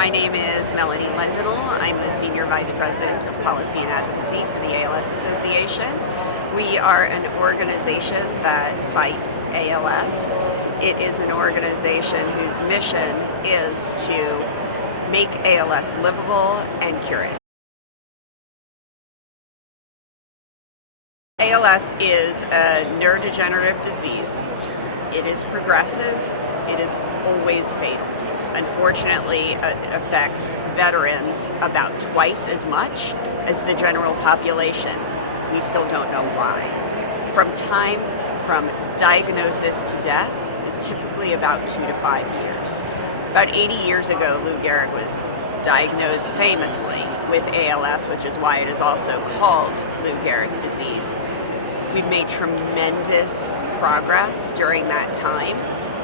My name is Melanie Lendnal. I'm the Senior Vice President of Policy and Advocacy for the ALS Association. We are an organization that fights ALS. It is an organization whose mission is to make ALS livable and cure it. ALS is a neurodegenerative disease. It is progressive. It is always fatal. Unfortunately, it affects veterans about twice as much as the general population. We still don't know why. From diagnosis to death is typically about 2 to 5 years. About 80 years ago, Lou Gehrig was diagnosed famously with ALS, which is why it is also called Lou Gehrig's disease. We've made tremendous progress during that time.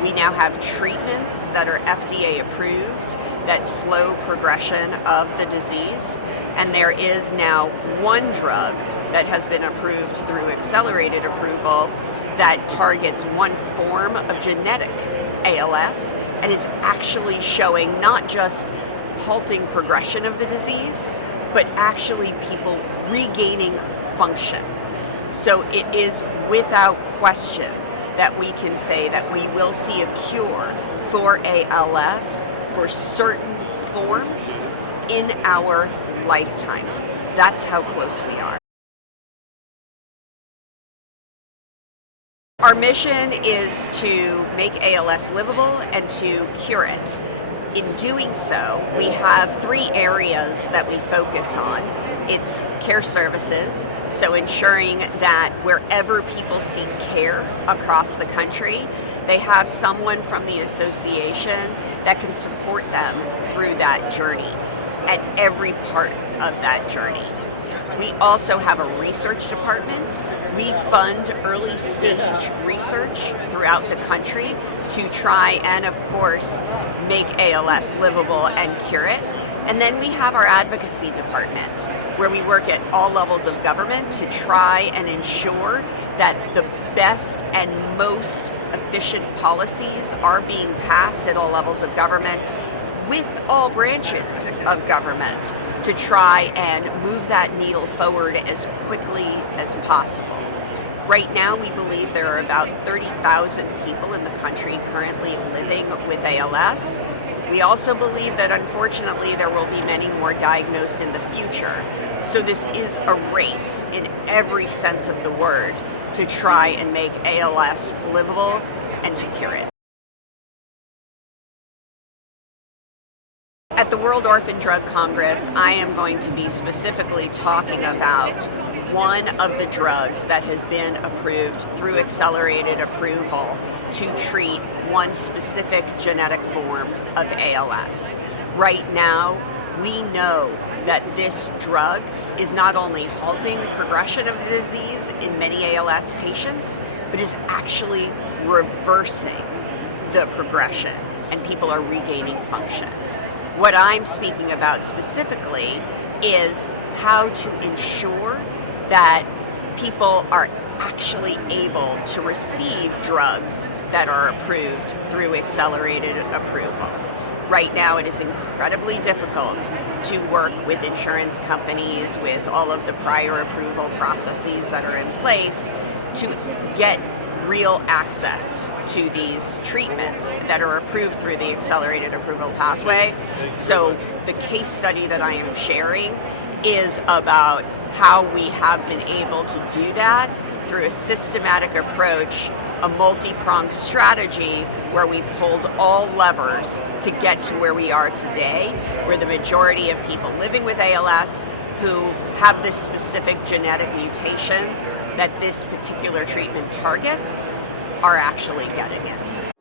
We now have treatments that are FDA approved that slow progression of the disease, and there is now one drug that has been approved through accelerated approval that targets one form of genetic ALS and is actually showing not just halting progression of the disease, but actually people regaining function. So it is without question that we can say that we will see a cure for ALS for certain forms in our lifetimes. That's how close we are. Our mission is to make ALS livable and to cure it. In doing so, we have 3 areas that we focus on. It's care services, so ensuring that wherever people seek care across the country, they have someone from the association that can support them through that journey, at every part of that journey. We also have a research department. We fund early stage research throughout the country to try and, of course, make ALS livable and cure it. And then we have our advocacy department, where we work at all levels of government to try and ensure that the best and most efficient policies are being passed at all levels of government with all branches of government to try and move that needle forward as quickly as possible. Right now, we believe there are about 30,000 people in the country currently living with ALS. We also believe that unfortunately there will be many more diagnosed in the future. So this is a race in every sense of the word to try and make ALS livable and to cure it. At the World Orphan Drug Congress, I am going to be specifically talking about one of the drugs that has been approved through accelerated approval to treat one specific genetic form of ALS. Right now, we know that this drug is not only halting progression of the disease in many ALS patients, but is actually reversing the progression, and people are regaining function. What I'm speaking about specifically is how to ensure that people are actually able to receive drugs that are approved through accelerated approval. Right now, it is incredibly difficult to work with insurance companies with all of the prior approval processes that are in place to get real access to these treatments that are approved through the accelerated approval pathway. So the case study that I am sharing is about how we have been able to do that through a systematic approach, a multi-pronged strategy where we've pulled all levers to get to where we are today, where the majority of people living with ALS who have this specific genetic mutation that this particular treatment targets are actually getting it.